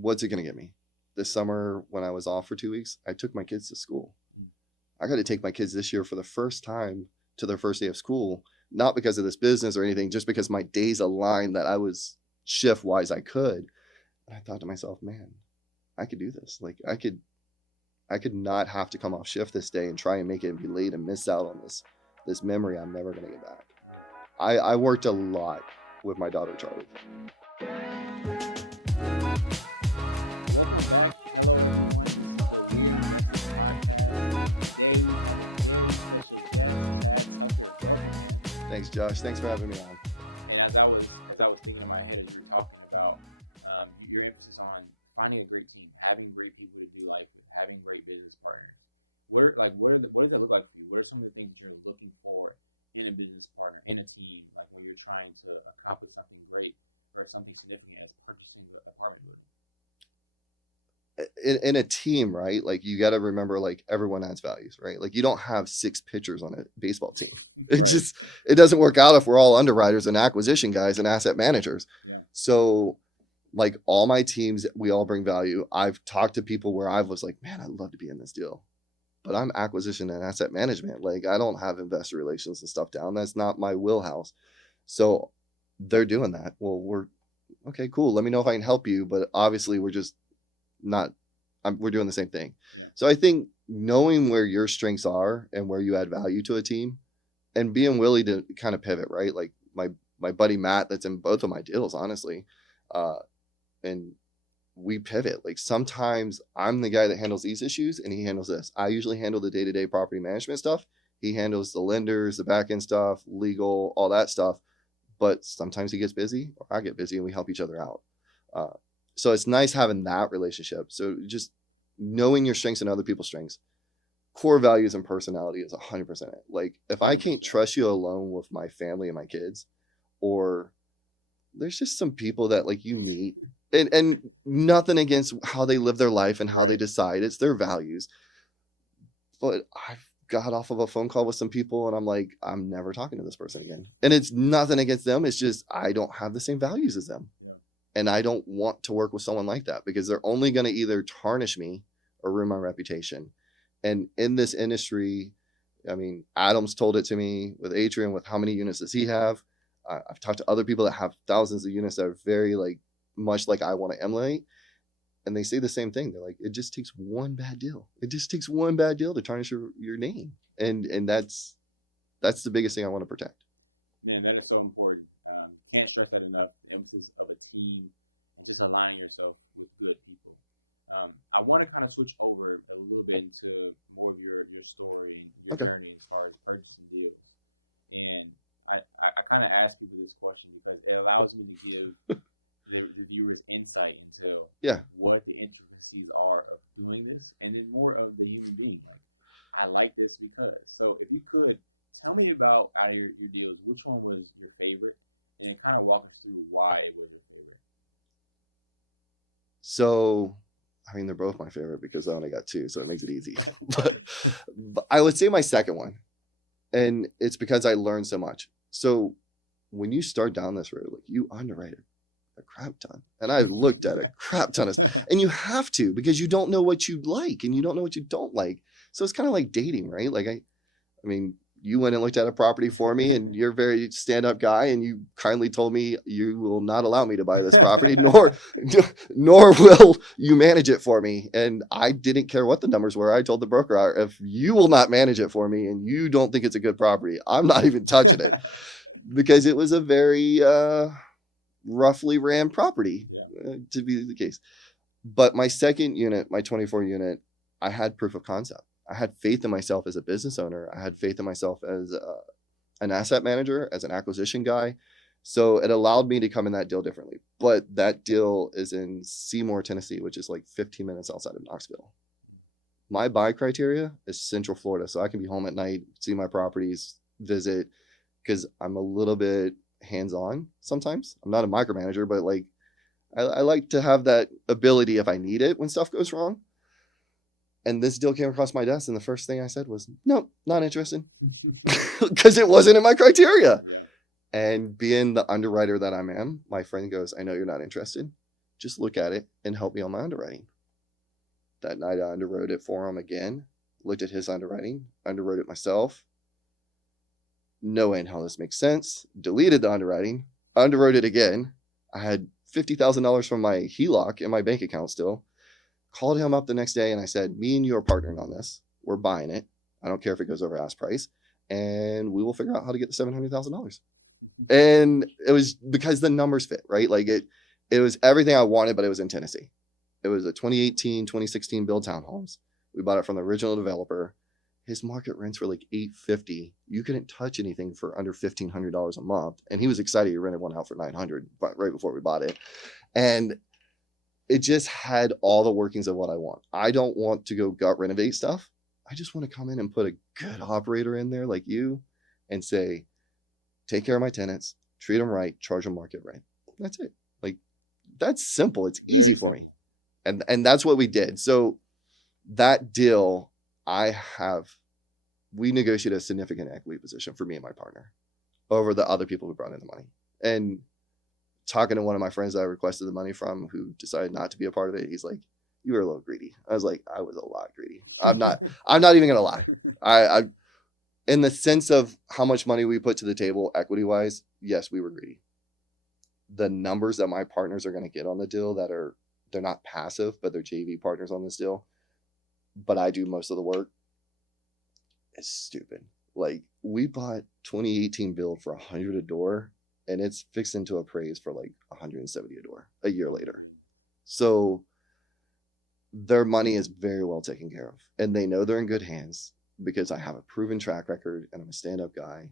what's it going to get me? This summer, when I was off for 2 weeks, I took my kids to school. I got to take my kids this year for the first time to their first day of school, not because of this business or anything, just because my days aligned that I was shift wise I could. And I thought to myself, man, I could do this. Like I could not have to come off shift this day and try and make it and be late and miss out on this memory I'm never going to get back. I worked a lot with my daughter Charlie. Thanks, Josh. Thanks for having me on. And as I was thinking in my head, you were talking about your emphasis on finding a great team, having great people to do life with, having great business partners. What does that look like for you? What are some of the things that you're looking for in a business partner, in a team, like when you're trying to accomplish something great or something significant as purchasing the apartment? In a team, right? Like you got to remember, like everyone has values, right? Like you don't have 6 pitchers on a baseball team. It Right. just it doesn't work out if we're all underwriters and acquisition guys and asset managers. Yeah. So like all my teams, we all bring value. I've talked to people where I was like, man, I'd love to be in this deal, but I'm acquisition and asset management. Like I don't have investor relations and stuff down. That's not my wheelhouse. So they're doing that. Well, we're okay, cool. Let me know if I can help you. But obviously, we're just not. We're doing the same thing. Yeah. So I think knowing where your strengths are and where you add value to a team, and being willing to kind of pivot, right? Like my buddy Matt, that's in both of my deals, honestly, and we pivot. Like sometimes I'm the guy that handles these issues, and he handles this. I usually handle the day-to-day property management stuff. He handles the lenders, the back end stuff, legal, all that stuff. But sometimes he gets busy, or I get busy, and we help each other out. So it's nice having that relationship. So just knowing your strengths and other people's strengths, core values and personality is 100% it. Like if I can't trust you alone with my family and my kids, or there's just some people that like you meet, and nothing against how they live their life and how they decide, it's their values. But I've got off of a phone call with some people and I'm like, I'm never talking to this person again. And it's nothing against them. It's just I don't have the same values as them. And I don't want to work with someone like that because they're only going to either tarnish me or ruin my reputation. And in this industry, I mean, Adam's told it to me with Adrian, with how many units does he have? I've talked to other people that have thousands of units that are very like much like I want to emulate. And they say the same thing. They're like, it just takes one bad deal. It just takes one bad deal to tarnish your name. And that's the biggest thing I want to protect. Man, that is so important. Can't stress that enough. The emphasis of a team and just align yourself with good people. I want to kind of switch over a little bit into more of your story and your Okay. journey as far as purchasing deals. And I kind of ask people this question because it allows me to give the viewers insight into Yeah. what the intricacies are of doing this and then more of the human being. Like, I like this because. So if you could tell me about out of your deals, which one was your favorite? And kind of walk us through why it was your favorite. So, I mean, they're both my favorite because I only got 2, so it makes it easy. but I would say my second one, and it's because I learned so much. So when you start down this road, like you underwrite a crap ton, and I've looked at a crap ton of, and you have to because you don't know what you like and you don't know what you don't like. So it's kind of like dating, right? Like I mean, you went and looked at a property for me and you're a very stand-up guy and you kindly told me you will not allow me to buy this property nor will you manage it for me. And I didn't care what the numbers were. I told the broker, if you will not manage it for me and you don't think it's a good property, I'm not even touching it, because it was a very roughly ran property. To be the case. But my second unit, my 24 unit, I had proof of concept. I had faith in myself as a business owner. I had faith in myself as an asset manager, as an acquisition guy. So it allowed me to come in that deal differently. But that deal is in Seymour, Tennessee, which is like 15 minutes outside of Knoxville. My buy criteria is Central Florida. So I can be home at night, see my properties, visit, because I'm a little bit hands-on sometimes. I'm not a micromanager, but like I like to have that ability if I need it when stuff goes wrong. And this deal came across my desk, and the first thing I said was, nope, not interested. Because it wasn't in my criteria. And being the underwriter that I am, my friend goes, I know you're not interested, just look at it and help me on my underwriting. That night I underwrote it for him again, looked at his underwriting, underwrote it myself. No way in hell this makes sense. Deleted the underwriting, underwrote it again. I had $50,000 from my HELOC in my bank account still. Called him up the next day and I said, me and you are partnering on this. We're buying it. I don't care if it goes over ask price. And we will figure out how to get the $700,000. And it was because the numbers fit, right? Like it was everything I wanted, but it was in Tennessee. It was a 2018, 2016 build townhomes. We bought it from the original developer. His market rents were like $850. You couldn't touch anything for under $1,500 a month. And he was excited he rented one out for $900 right before we bought it. And it just had all the workings of what I want. I don't want to go gut renovate stuff. I just want to come in and put a good operator in there like you and say, take care of my tenants, treat them right, charge them market rent. That's it. Like, that's simple. It's easy for me. And that's what we did. So that deal, we negotiated a significant equity position for me and my partner over the other people who brought in the money. And talking to one of my friends that I requested the money from who decided not to be a part of it, he's like, you were a little greedy. I was like, I was a lot greedy. I'm not even gonna lie. I in the sense of how much money we put to the table equity wise, yes, we were greedy. The numbers that my partners are gonna get on the deal they're not passive, but they're JV partners on this deal. But I do most of the work. It's stupid. Like, we bought 2018 build for $100 a door, and it's fixing to appraise for like $170 a door a year later. So their money is very well taken care of, and they know they're in good hands because I have a proven track record and I'm a stand-up guy.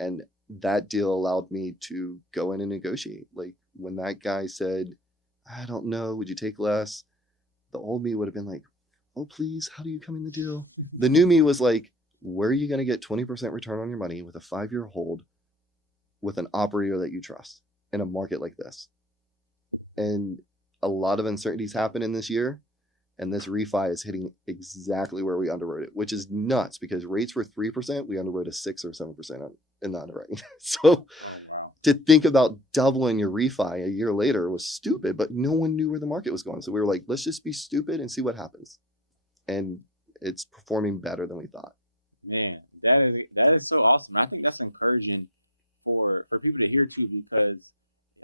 And that deal allowed me to go in and negotiate. Like, when that guy said, I don't know, would you take less? The old me would have been like, oh, please, how do you come in the deal? The new me was like, where are you going to get 20% return on your money with a 5-year hold with an operator that you trust in a market like this? And a lot of uncertainties happen in this year. And this refi is hitting exactly where we underwrote it, which is nuts because rates were 3%. We underwrote a 6 or 7% in the underwriting. So to think about doubling your refi a year later was stupid, but no one knew where the market was going. So we were like, let's just be stupid and see what happens. And it's performing better than we thought. Man, that is so awesome. I think that's encouraging for people to hear too, because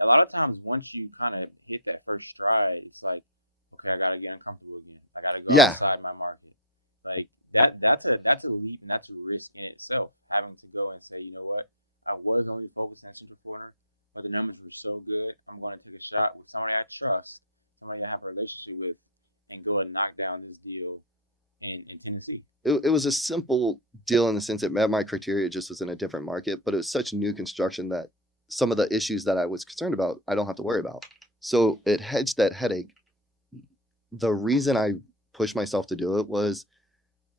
a lot of times once you kind of hit that first stride, it's like, okay, I gotta get uncomfortable again. I gotta go outside my market. Like that's a leap and that's a risk in itself. Having to go and say, you know what, I was only focused on Super Corner, but the numbers were so good. I'm going to take a shot with somebody I trust, somebody I have a relationship with, and go and knock down this deal in Tennessee. It was a simple deal in the sense it met my criteria, it just was in a different market, but it was such new construction that some of the issues that I was concerned about, I don't have to worry about. So it hedged that headache. The reason I pushed myself to do it was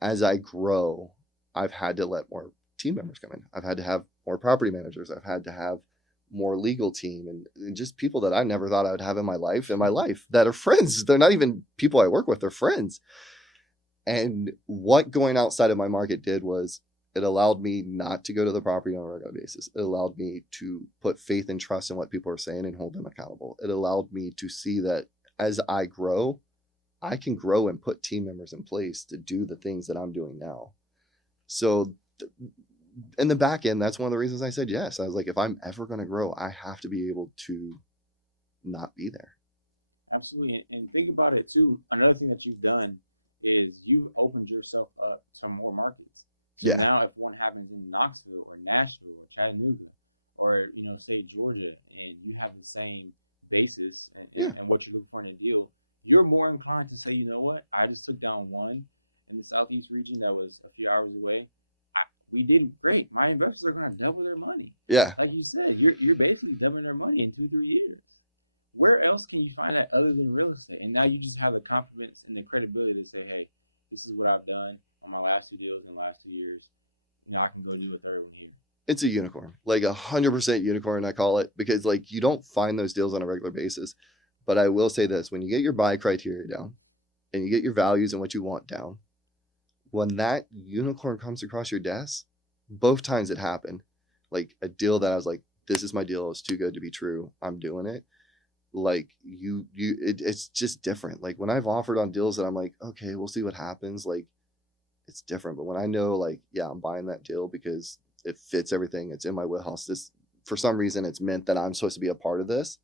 as I grow, I've had to let more team members come in. I've had to have more property managers. I've had to have more legal team and just people that I never thought I would have in my life that are friends. They're not even people I work with, they're friends. And what going outside of my market did was it allowed me not to go to the property on a regular basis. It allowed me to put faith and trust in what people are saying and hold them accountable. It allowed me to see that as I grow, I can grow and put team members in place to do the things that I'm doing now. So in the back end, that's one of the reasons I said yes. I was like, if I'm ever going to grow, I have to be able to not be there. Absolutely. And think about it too. Another thing that you've done is you've opened yourself up to more markets. So yeah. Now if one happens in Knoxville or Nashville or Chattanooga or, say Georgia, and you have the same basis and what you look for in a deal, you're more inclined to say, you know what, I just took down one in the Southeast region that was a few hours away. We did great. My investors are going to double their money. Yeah. Like you said, you're basically doubling their money in 2-3 years. Where else can you find that other than real estate? And now you just have the confidence and the credibility to say, hey, this is what I've done on my last 2 deals in the last 2 years. I can go do a third one here. It's a unicorn, like 100% unicorn, I call it, because like you don't find those deals on a regular basis. But I will say this, when you get your buy criteria down and you get your values and what you want down, when that unicorn comes across your desk, both times it happened, like a deal that I was like, this is my deal. It's too good to be true. I'm doing it. Like it's just different. Like when I've offered on deals that I'm like, okay, we'll see what happens. Like it's different. But when I know, like, yeah, I'm buying that deal because it fits everything. It's in my wheelhouse. This, for some reason, it's meant that I'm supposed to be a part of this.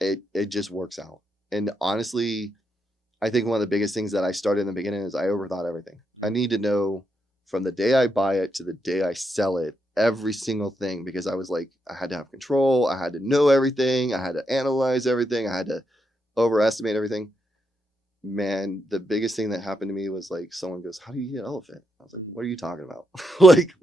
It just works out. And honestly, I think one of the biggest things that I started in the beginning is I overthought everything. I need to know from the day I buy it to the day I sell it, every single thing, because I was like, I had to have control. I had to know everything. I had to analyze everything. I had to overestimate everything. Man, the biggest thing that happened to me was like someone goes, "How do you eat an elephant?" I was like, "What are you talking about? Like,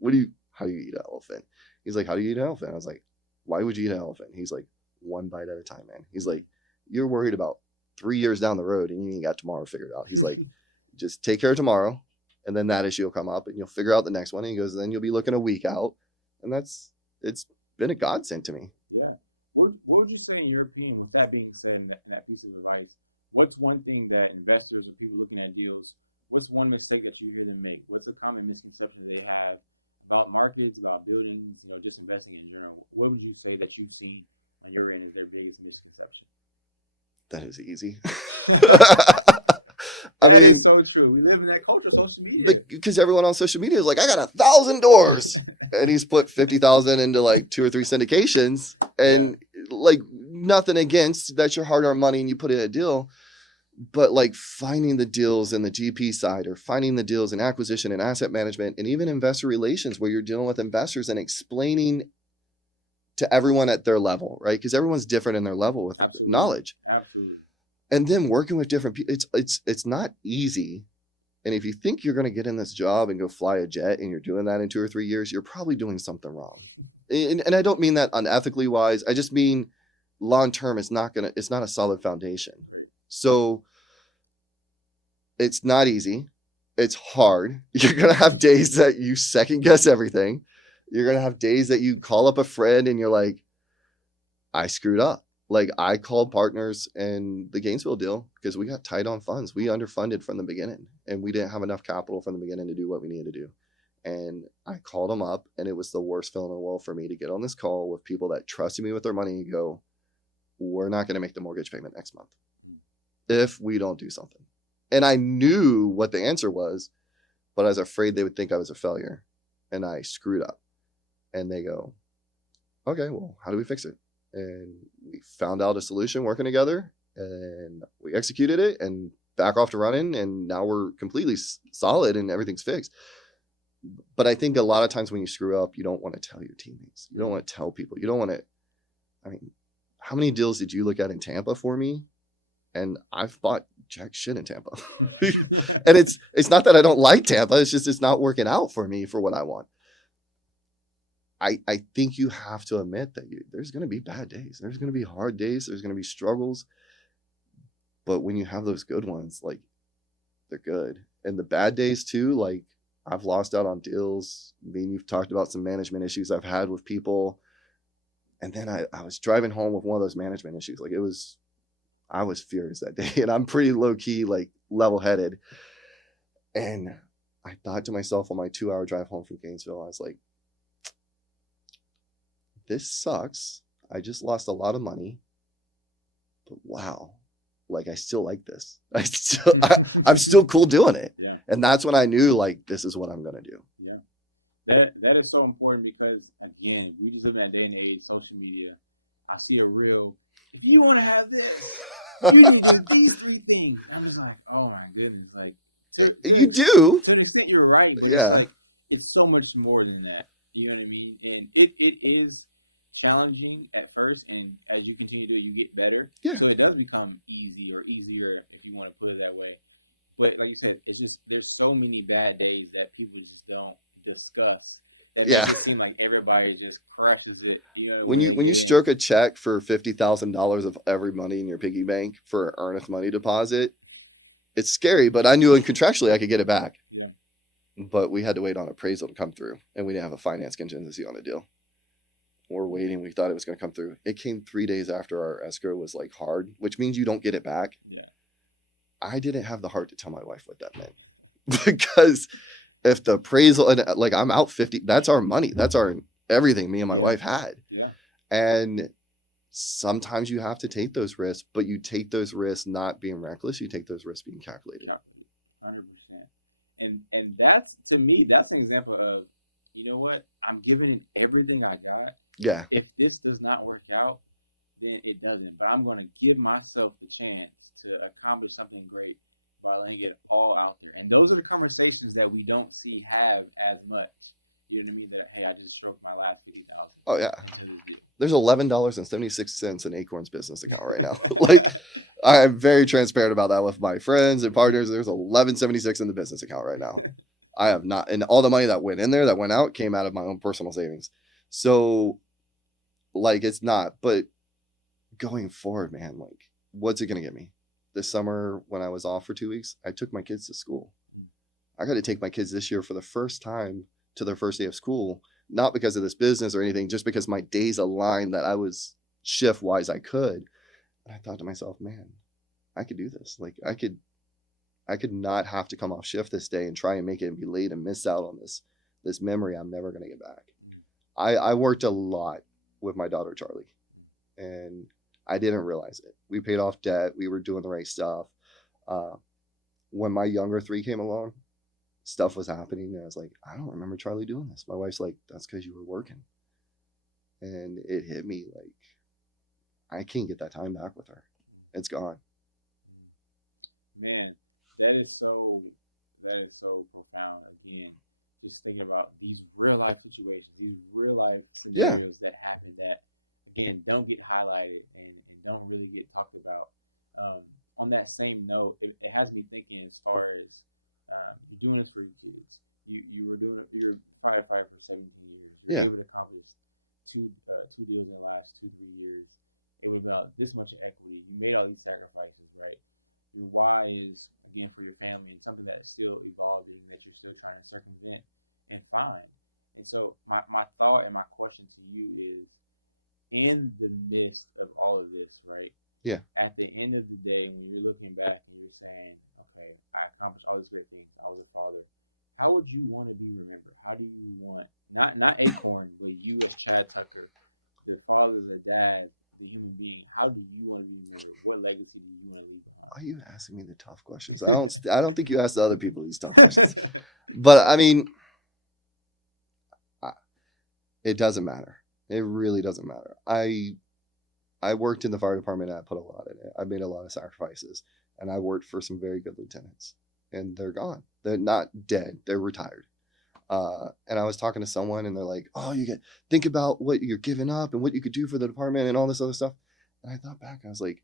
how do you eat an elephant?" He's like, "How do you eat an elephant?" I was like, "Why would you eat an elephant?" He's like, "One bite at a time, man." He's like, "You're worried about 3 years down the road and you ain't got tomorrow figured out." He's like, "Just take care of tomorrow, and then that issue will come up and you'll figure out the next one." And he goes, "Then you'll be looking a week out." And it's been a godsend to me. Yeah. What would you say, in your opinion, with that being said, and that piece of advice, what's one thing that investors or people looking at deals, what's one mistake that you hear them make? What's a common misconception they have about markets, about buildings, just investing in general? What would you say that you've seen on your end is their biggest misconception? That is easy. I That mean, is so true. We live in that culture, social media. because everyone on social media is like, I got 1,000 doors, and he's put 50,000 into like 2 or 3 syndications, and like nothing against that's your hard-earned money, and you put in a deal, but like finding the deals in the GP side, or finding the deals in acquisition and asset management, and even investor relations, where you're dealing with investors and explaining to everyone at their level, right? Because everyone's different in their level with Absolutely. knowledge, Absolutely. and then working with different people. It's not easy. And if you think you're going to get in this job and go fly a jet and you're doing that in 2 or 3 years, you're probably doing something wrong. And I don't mean that unethically wise. I just mean long term, it's not a solid foundation. So it's not easy. It's hard. You're going to have days that you second guess everything. You're going to have days that you call up a friend and you're like, I screwed up. Like I called partners in the Gainesville deal because we got tight on funds. We underfunded from the beginning and we didn't have enough capital from the beginning to do what we needed to do. And I called them up, and it was the worst feeling in the world for me to get on this call with people that trusted me with their money and go, we're not going to make the mortgage payment next month if we don't do something. And I knew what the answer was, but I was afraid they would think I was a failure and I screwed up. And they go, okay, well, how do we fix it? And we found out a solution working together, and we executed it and back off to running. And now we're completely solid and everything's fixed. But I think a lot of times when you screw up, you don't want to tell your teammates. You don't want to tell people. You don't want to. I mean, how many deals did you look at in Tampa for me? And I've bought jack shit in Tampa. And it's not that I don't like Tampa. It's just it's not working out for me for what I want. I think you have to admit that there's going to be bad days. There's going to be hard days. There's going to be struggles. But when you have those good ones, like they're good. And the bad days too, like I've lost out on deals. I mean, you've talked about some management issues I've had with people. And then I was driving home with one of those management issues. Like I was furious that day. And I'm pretty low key, like level headed. And I thought to myself on my 2-hour drive home from Gainesville, I was like, this sucks. I just lost a lot of money, but wow, like I still like this. I'm still cool doing it. Yeah. And that's when I knew like this is what I'm gonna do. Yeah. That is so important because again, we just live in that day and age, social media. I see a reel. If you want to have this, you need to do these 3 things. I'm just like, oh my goodness, like You do. To an extent, you're right. But Yeah. it's so much more than that. You know what I mean? And it is challenging at first, and as you continue to do it, you get better. Yeah. So it does become easy or easier, if you want to put it that way. But like you said, it's just there's so many bad days that people just don't discuss. Yeah. It seems like everybody just crushes it. You know, When you stroke a check for $50,000 of every money in your piggy bank for an earnest money deposit, it's scary. But I knew contractually I could get it back. Yeah. But we had to wait on appraisal to come through, and we didn't have a finance contingency on the deal. We're waiting. We thought it was going to come through. It came 3 days after our escrow was like hard, which means you don't get it back. Yeah. I didn't have the heart to tell my wife what that meant because if the appraisal and like I'm out 50, that's our money. That's our everything me and my wife had. Yeah. And sometimes you have to take those risks, but you take those risks not being reckless. You take those risks being calculated. 100%. And that's, to me, that's an example of, you know what? I'm giving it everything I got. Yeah. If this does not work out, then it doesn't. But I'm going to give myself the chance to accomplish something great by laying it all out there. And those are the conversations that we don't see have as much. You know what I mean? That, hey, I just stroked my last 50,000. Oh yeah. There's $11.76 in Acorn's business account right now. Like, I'm very transparent about that with my friends and partners. There's $11.76 in the business account right now. I have not, and all the money that went in there, that went out, came out of my own personal savings. So, like, it's not. But going forward, man, like, what's it gonna get me? This summer, when I was off for 2 weeks, I took my kids to school. I got to take my kids this year for the first time to their first day of school, not because of this business or anything, just because my days aligned that I was shift wise I could. And I thought to myself, man, I could do this. Like, I could not have to come off shift this day and try and make it and be late and miss out on this memory I'm never going to get back. I worked a lot with my daughter Charlie, and I didn't realize it. We paid off debt. We were doing the right stuff. When my younger 3 came along, stuff was happening, and I was like, I don't remember Charlie doing this. My wife's like, that's because you were working. And it hit me like, I can't get that time back with her. It's gone. Man, that is so profound. Again, just thinking about these real life situations, these real life scenarios that happen that, again, don't get highlighted and don't really get talked about. On that same note, it has me thinking as far as you're doing this for your kids. You were doing it. You're a firefighter for 17 years. Yeah. You were able to accomplish two deals in the last 2-3 years. It was this much equity. You made all these sacrifices, right? Your why is, again, for your family, and something that's still evolving that you're still trying to circumvent and find. And so my thought and my question to you is, in the midst of all of this, right? Yeah. At the end of the day, when you're looking back and you're saying, okay, I accomplished all these great things. I was a father. How would you want to be remembered? How do you want, not Acorn, but you as Chad Tucker, the father, the dad, the human being, how do you want to be remembered? What legacy do you want to leave behind? Why are you asking me the tough questions? I don't think you asked the other people these tough questions. But I mean, it doesn't matter. It really doesn't matter. I worked in the fire department, and I put a lot in it. I made a lot of sacrifices, and I worked for some very good lieutenants, and they're gone. They're not dead. They're retired. And I was talking to someone, and they're like, oh, think about what you're giving up and what you could do for the department and all this other stuff. And I thought back, I was like,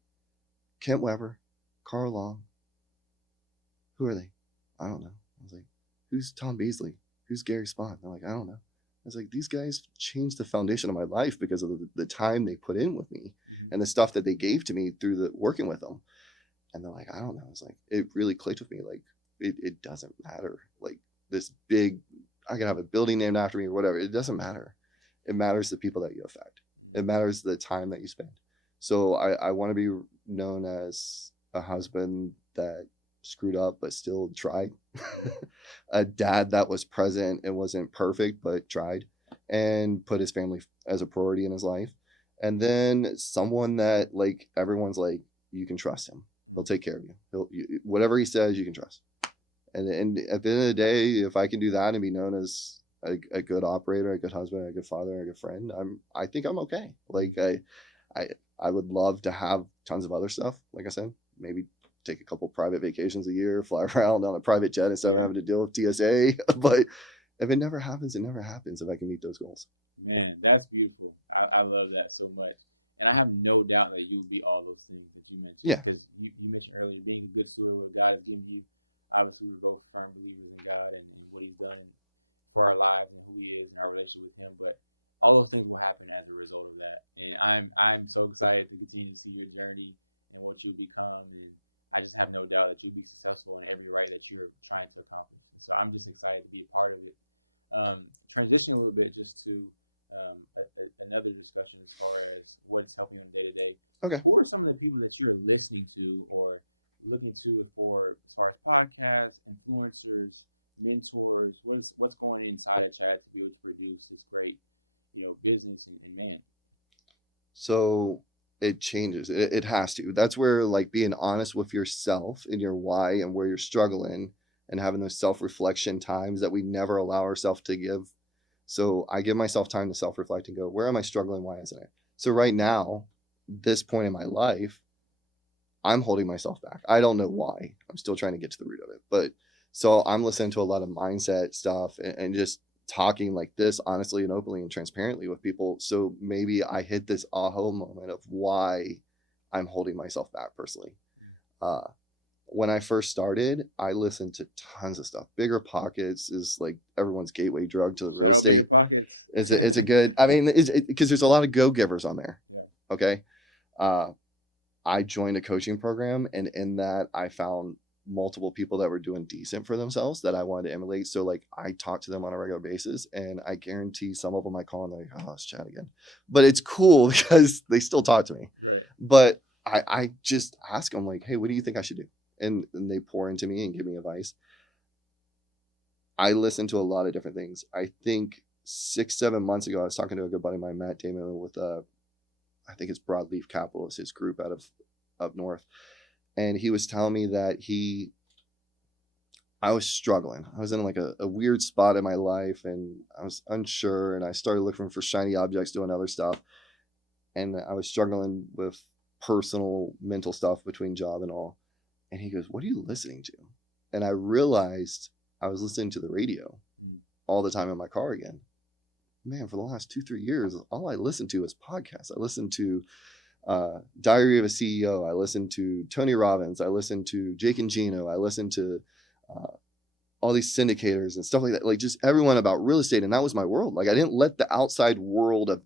Kent Weber, Carl Long, who are they? I don't know. I was like, who's Tom Beasley? Who's Gary Spahn? They're like, I don't know. I was like, these guys changed the foundation of my life because of the time they put in with me and the stuff that they gave to me through the working with them. And they're like, I don't know. I was like, it really clicked with me. Like, it doesn't matter. Like, this big, I can have a building named after me or whatever. It doesn't matter. It matters the people that you affect. It matters the time that you spend. So I want to be known as a husband that screwed up but still tried, a dad that was present and wasn't perfect but tried and put his family as a priority in his life, and then someone that, like, everyone's like, you can trust him. He'll take care of you. Whatever he says, you can trust. And at the end of the day, if I can do that and be known as a good operator, a good husband, a good father, a good friend, I think I'm okay. Like, I would love to have tons of other stuff. Like I said, maybe take a couple private vacations a year, fly around on a private jet instead of having to deal with TSA. But if it never happens, it never happens if I can meet those goals. Man, that's beautiful. I love that so much. And I have no doubt that you will be all those things that you mentioned. Yeah. Because you mentioned earlier, being a good steward of what God has given you. Obviously, we're both firm believers in God and what He's done for our lives and who He is and our relationship with Him. But all those things will happen as a result of that. And I'm so excited to continue to see your journey and what you become. And I just have no doubt that you'll be successful in every right that you're trying to accomplish. So I'm just excited to be a part of it. Transition a little bit just to another discussion as far as what's helping them day to day. Okay. Who are some of the people that you're listening to or looking to for as far as podcasts, influencers, mentors? What's going inside of Chad to be able to produce this great, business and man? So it changes. It has to. That's where like being honest with yourself and your why and where you're struggling and having those self-reflection times that we never allow ourselves to give. So I give myself time to self-reflect and go, where am I struggling? Why isn't it? So right now, this point in my life, I'm holding myself back. I don't know why. I'm still trying to get to the root of it. But so I'm listening to a lot of mindset stuff and just talking like this honestly and openly and transparently with people. So maybe I hit this aha moment of why I'm holding myself back personally. Uh, when I first started, I listened to tons of stuff. Bigger Pockets is like everyone's gateway drug to the real estate. It's a good, I mean, because there's a lot of go-givers on there. Yeah. Okay. I joined a coaching program, and in that I found multiple people that were doing decent for themselves that I wanted to emulate. So like I talk to them on a regular basis, and I guarantee some of them I call and they're like, oh, let's chat again. But it's cool because they still talk to me. Right. But I just ask them like, hey, what do you think I should do? And they pour into me and give me advice. I listen to a lot of different things. I think 6-7 months ago, I was talking to a good buddy of mine, Matt Damon, with I think it's Broadleaf Capital is his group out of up north. And he was telling me that I was struggling. I was in like a weird spot in my life and I was unsure and I started looking for shiny objects, doing other stuff. And I was struggling with personal mental stuff between job and all. And he goes, what are you listening to? And I realized I was listening to the radio all the time in my car again. Man, for the last 2-3 years, all I listened to is podcasts. I listened to Diary of a CEO. I listened to Tony Robbins. I listened to Jake and Gino. I listened to all these syndicators and stuff like that. Like just everyone about real estate. And that was my world. Like I didn't let the outside world of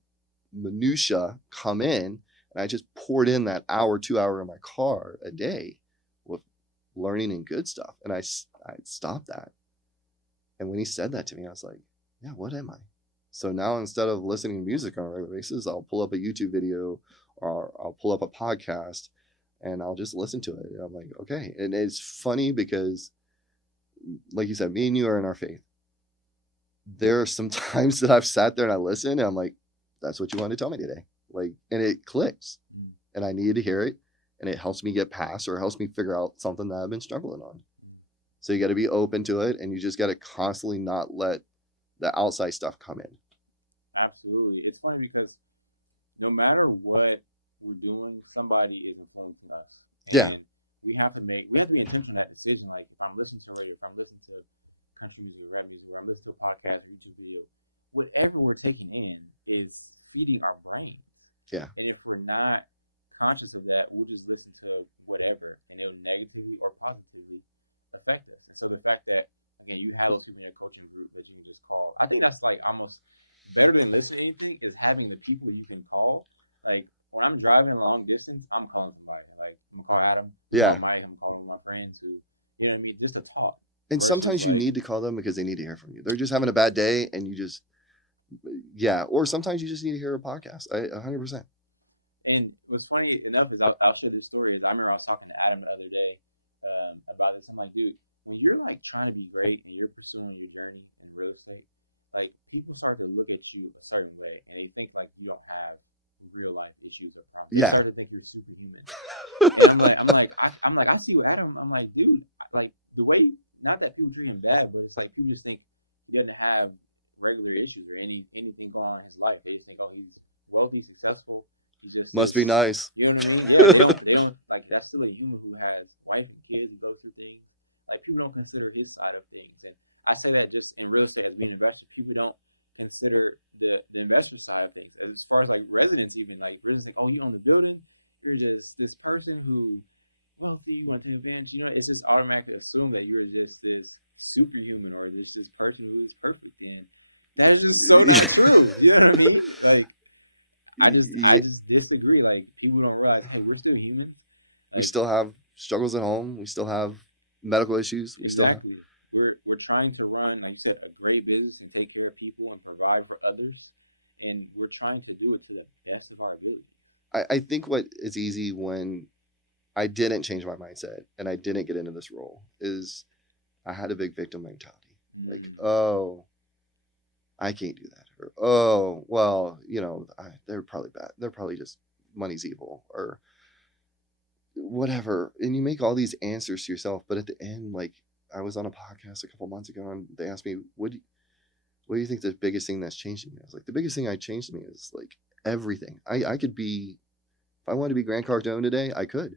minutia come in. And I just poured in that hour, 2 hour in my car a day with learning and good stuff. And I stopped that. And when he said that to me, I was like, yeah, what am I? So now instead of listening to music on a regular basis, I'll pull up a YouTube video or I'll pull up a podcast and I'll just listen to it. And I'm like, okay. And it's funny because, like you said, me and you are in our faith. There are some times that I've sat there and I listen and I'm like, that's what you wanted to tell me today. Like, and it clicks and I needed to hear it and it helps me get past or helps me figure out something that I've been struggling on. So you got to be open to it and you just got to constantly not let the outside stuff come in. Absolutely. It's funny because no matter what we're doing, somebody is influencing us. Yeah. And we have to be intentional in that decision. Like if I'm listening to radio, if I'm listening to country music, rap music, or I'm listening to a podcast, YouTube video, whatever we're taking in is feeding our brains. Yeah. And if we're not conscious of that, we'll just listen to whatever and it'll negatively or positively affect us. And so the fact that again, you have those people in your coaching group that you can just call. I think that's like almost better than listening to anything is having the people you can call. Like when I'm driving long distance, I'm calling somebody. Like I'm gonna call Adam. Yeah. I'm calling my friends who, you know what I mean, just to talk. And sometimes you need to call them because they need to hear from you. They're just having a bad day and you just, yeah. Or sometimes you just need to hear a podcast. 100%. And what's funny enough is I'll share this story. Is I remember I was talking to Adam the other day about this. I'm like, dude, when you're like trying to be great and you're pursuing your journey in real estate, like people start to look at you a certain way and they think like you don't have real life issues or problems. Yeah. They start to think you're superhuman. And I'm like, I see what Adam. I'm like, dude, like the way, not that people treat him bad, but it's like people just think he doesn't have regular issues or anything going on in his life. They just think, oh, he's wealthy, successful. He's just must be nice. You know what I mean? Yeah, they don't like that's still a human who has wife and kids who go through things. Like people don't consider his side of things, and I say that just in real estate as being an investor, people don't consider the investor side of things. As far as like residents, even like residents, like, oh, you own the building, you're just this person who wealthy, you want to take advantage. You know, it's just automatically assumed that you're just this superhuman or just this person who is perfect, and that is just so not true. You know what I mean? Like. I just disagree. Like people don't realize, hey, we're still humans. Like, we still have struggles at home. We still have medical issues. We still have. We're trying to run, like you said, a great business and take care of people and provide for others, and we're trying to do it to the best of our ability. I think what is easy when I didn't change my mindset and I didn't get into this role is I had a big victim mentality. Mm-hmm. Like, oh, I can't do that. Or, oh, well, you know, they're probably bad. They're probably just money's evil or whatever. And you make all these answers to yourself. But at the end, like I was on a podcast a couple months ago and they asked me, what do you think the biggest thing that's changed in me? I was like, the biggest thing I changed in me is like everything. I could be, if I wanted to be Grant Cardone today, I could.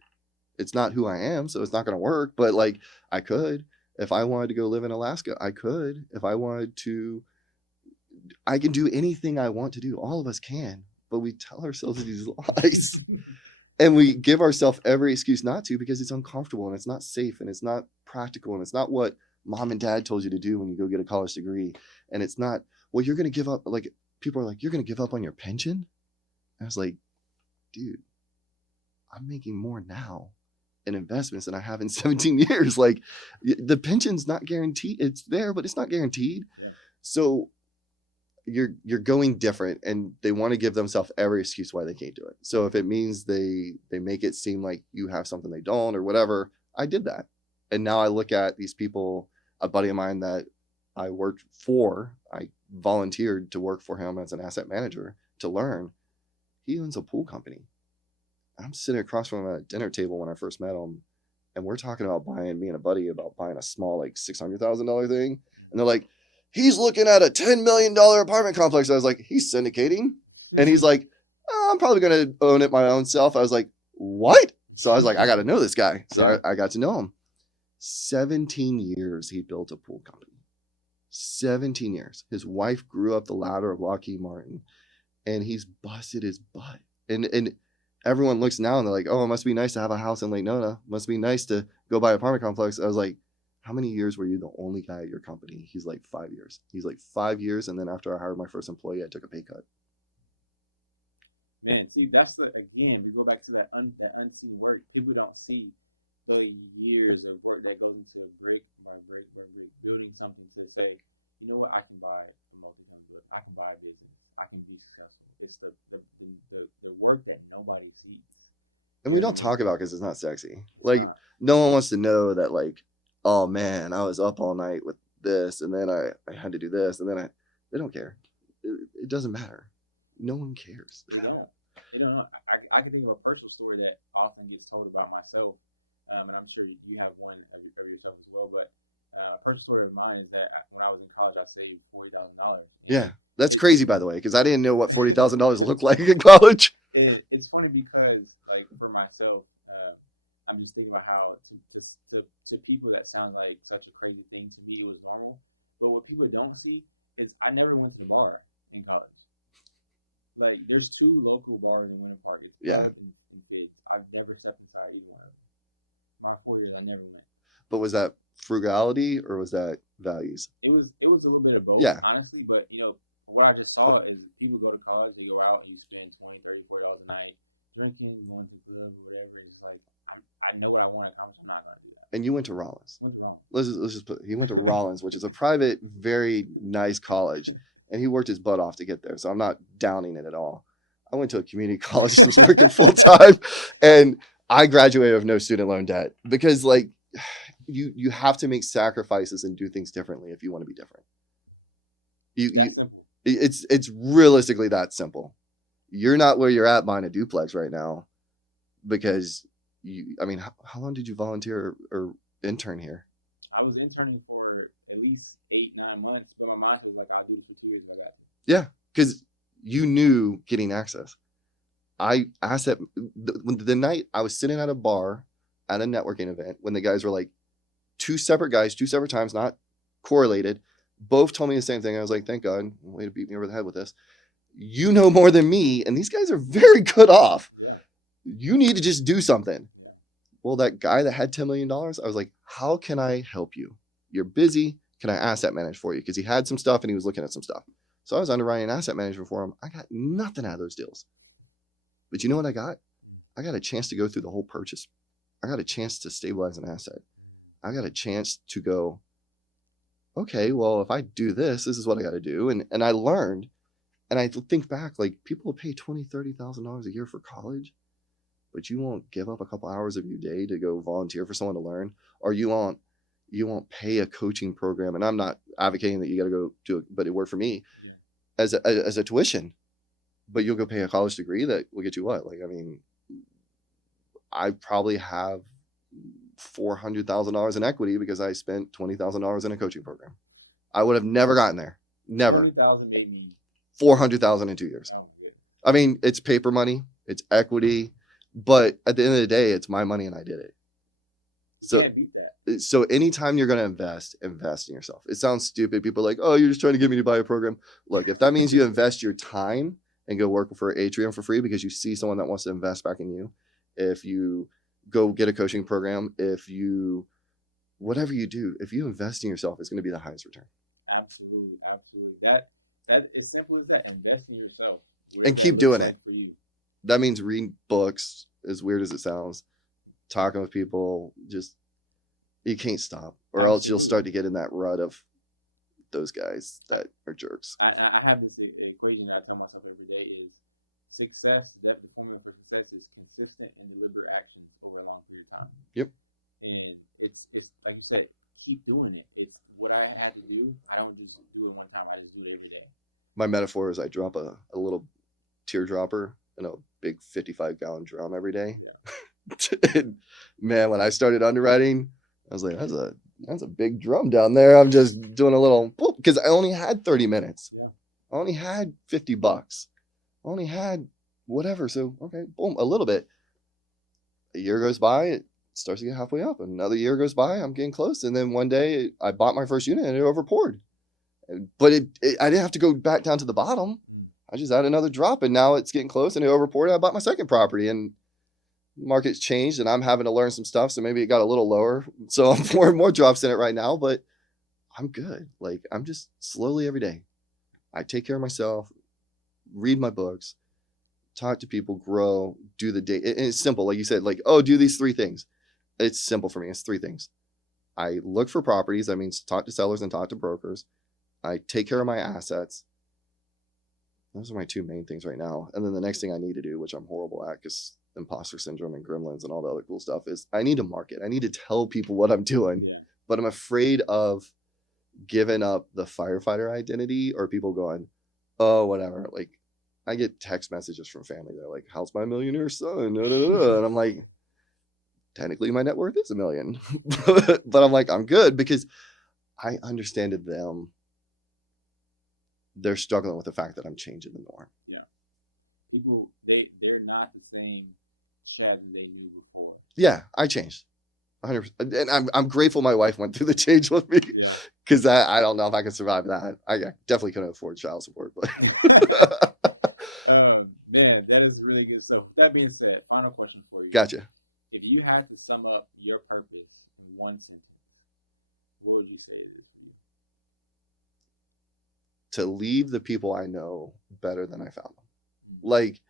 It's not who I am, so it's not going to work, but like I could. If I wanted to go live in Alaska, I could. If I wanted to, I can do anything I want to do. All of us can, but we tell ourselves these lies and we give ourselves every excuse not to because it's uncomfortable and it's not safe and it's not practical and it's not what mom and dad told you to do when you go get a college degree. And it's not, well, you're going to give up. Like people are like, you're going to give up on your pension. I was like, dude, I'm making more now in investments than I have in 17 years. Like the pension's not guaranteed. It's there, but it's not guaranteed. Yeah. So you're going different and they want to give themselves every excuse why they can't do it. So if it means they make it seem like you have something they don't or whatever, I did that. And now I look at these people, a buddy of mine that I worked for, I volunteered to work for him as an asset manager to learn. He owns a pool company. I'm sitting across from him at a dinner table when I first met him, and we're talking about me and a buddy about buying a small, like $600,000 thing. And they're like, he's looking at a $10 million apartment complex. I was like, he's syndicating. And he's like, oh, I'm probably going to own it my own self. I was like, what? So I was like, I got to know this guy. So I got to know him. 17 years he built a pool company. 17 years. His wife grew up the ladder of Lockheed Martin, and he's busted his butt. And everyone looks now and they're like, oh, it must be nice to have a house in Lake Nona. Must be nice to go buy an apartment complex. I was like, how many years were you the only guy at your company? He's like 5 years. He's like 5 years. And then after I hired my first employee, I took a pay cut. Man, see, that's again, we go back to that unseen work. People don't see the years of work that goes into brick by brick by brick, building something to say, you know what, I can buy a multi-ton book. I can buy a business. I can be successful. It's the work that nobody sees. And we don't talk about because it's not sexy. Like, no one wants to know that, like, oh man, I was up all night with this, and then I had to do this, and then they don't care. It doesn't matter. No one cares. They don't. They don't know. I can think of a personal story that often gets told about myself, and I'm sure you have one of yourself as well. But a personal story of mine is that when I was in college, I saved $40,000. Yeah, that's crazy, by the way, because I didn't know what $40,000 looked like in college. It's funny because, like, for myself, I'm just thinking about how to people that sounds like such a crazy thing. To me, it was normal. But what people don't see is I never went to the bar in college. Like, there's 2 local bars in Winter Park. It's yeah. And kids. I've never stepped inside either one of them. My 4 years, I never went. But was that frugality or was that values? It was a little bit of both, yeah. Honestly. But, you know, what I just saw is people go to college, they go out, you spend $20, $30, $40 a night drinking, going to clubs, whatever. It's just like, I know what I want to accomplish. I'm not going to do that. And you went to Rollins. Went to Rollins. Let's just put, he went to Rollins, which is a private, very nice college. And he worked his butt off to get there. So I'm not downing it at all. I went to a community college that was working full time. And I graduated with no student loan debt because, like, you have to make sacrifices and do things differently if you want to be different. It's realistically that simple. You're not where you're at buying a duplex right now because how long did you volunteer or intern here? I was interning for at least 8-9 months, but my mom was like, I'll do this for 2 years like that. Yeah, because you knew getting access. The night I was sitting at a bar at a networking event when the guys were like 2 separate guys, 2 separate times, not correlated, both told me the same thing. I was like, thank God, way to beat me over the head with this. You know more than me, and these guys are very good off. Yeah. You need to just do something. Yeah. Well, that guy that had $10 million, I was like, how can I help you? You're busy. Can I asset manage for you? Because he had some stuff and he was looking at some stuff. So I was underwriting asset management for him. I got nothing out of those deals. But you know what I got? I got a chance to go through the whole purchase. I got a chance to stabilize an asset. I got a chance to go, okay, well, if I do this, this is what I got to do. And I learned. And I think back, like, people will pay $20,000, $30,000 a year for college, but you won't give up a couple hours of your day to go volunteer for someone to learn, or you won't pay a coaching program. And I'm not advocating that you got to go do it, but it worked for me as a tuition. but you'll go pay a college degree that will get you what? Like, I mean, I probably have $400,000 in equity because I spent $20,000 in a coaching program. I would have never gotten there. Never. 20,000 made me. 400,000 in 2 years. Oh, good. I mean, it's paper money, it's equity, but at the end of the day, it's my money and I did it. So, Can't beat that. so anytime you're going to invest in yourself. It sounds stupid. People are like, oh, you're just trying to get me to buy a program. Look, if that means you invest your time and go work for Atrium for free because you see someone that wants to invest back in you, if you go get a coaching program, whatever you do, if you invest in yourself, it's going to be the highest return. Absolutely. That as simple as that. Invest in yourself. And keep doing it. For you. That means reading books, as weird as it sounds, talking with people, just, you can't stop, or else you'll start to get in that rut of those guys that are jerks. I have this equation that I tell myself every day is success, that the formula for success is consistent and deliberate actions over a long period of time. Yep. And it's like you said, keep doing it. It's what I have to do. I don't just do it one time. I just do it every day. My metaphor is I drop a little teardropper in a big 55-gallon drum every day. Yeah. And man, when I started underwriting, I was like, that's a big drum down there. I'm just doing a little, because I only had 30 minutes. Yeah. I only had $50. I only had whatever. So, okay, boom, a little bit. A year goes by, it starts to get halfway up. Another year goes by, I'm getting close. And then one day I bought my first unit and it overpoured. But I didn't have to go back down to the bottom. I just had another drop and now it's getting close and it overpoured. And I bought my second property and market's changed and I'm having to learn some stuff. So maybe it got a little lower. So I'm pouring more drops in it right now, but I'm good. Like, I'm just slowly every day. I take care of myself, read my books, talk to people, grow, do the day. And it's simple. Like you said, like, oh, do these 3 things. It's simple for me. It's 3 things. I look for properties. That means talk to sellers and talk to brokers. I take care of my assets. Those are my 2 main things right now. And then the next thing I need to do, which I'm horrible at because imposter syndrome and gremlins and all the other cool stuff, is I need to market. I need to tell people what I'm doing, but I'm afraid of giving up the firefighter identity or people going, oh, whatever. Like, I get text messages from family. They're like, how's my millionaire son? And I'm like, technically my net worth is $1 million, but I'm like, I'm good because I understand them. They're struggling with the fact that I'm changing the norm. Yeah. People, they're not the same Chad that they knew before. Yeah, I changed 100%. And I'm grateful my wife went through the change with me because I don't know if I could survive that. I definitely couldn't afford child support. But man, that is really good stuff. That being said, final question for you. Gotcha. If you had to sum up your purpose in one sentence, what would you say it is for you? To leave the people I know better than I found them. Like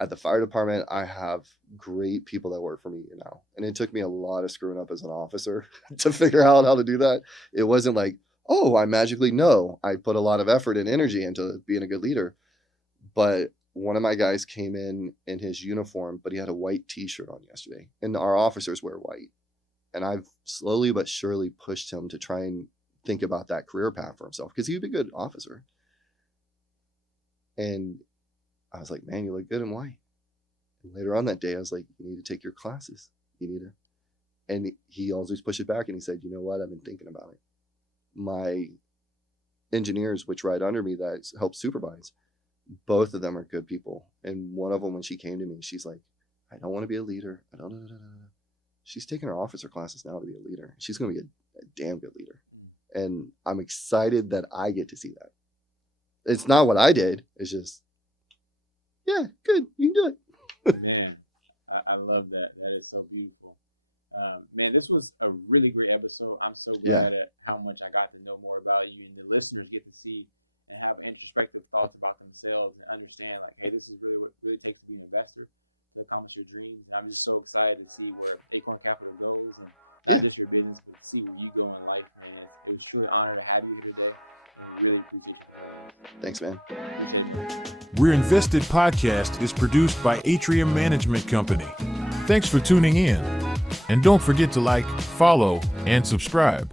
at the fire department, I have great people that work for me now. And it took me a lot of screwing up as an officer to figure out how to do that. It wasn't like, oh, I magically know. I put a lot of effort and energy into being a good leader. But one of my guys came in his uniform, but he had a white t-shirt on yesterday. And our officers wear white. And I've slowly but surely pushed him to try and think about that career path for himself because he would be a good officer. And I was like, man, you look good in white. And later on that day, I was like, you need to take your classes. You need to. And he always pushed it back and he said, you know what? I've been thinking about it. My engineers, which ride under me that help supervise, both of them are good people. And one of them, when she came to me, she's like, I don't want to be a leader. I don't know. She's taking her officer classes now to be a leader. She's going to be a damn good leader. And I'm excited that I get to see that. It's not what I did. It's just, yeah, good. You can do it. Man, I love that. That is so beautiful. Man, this was a really great episode. I'm so glad at how much I got to know more about you, and the listeners get to see and have introspective thoughts about themselves and understand, like, hey, this is really what it really takes to be an investor, to accomplish your dreams. And I'm just so excited to see where Acorn Capital goes, and not just your business, but to see where you go in life, man. It was truly an honor to have you here today. And really appreciate you. Thanks, man. We're Invested Podcast is produced by Atrium Management Company. Thanks for tuning in. And don't forget to like, follow, and subscribe.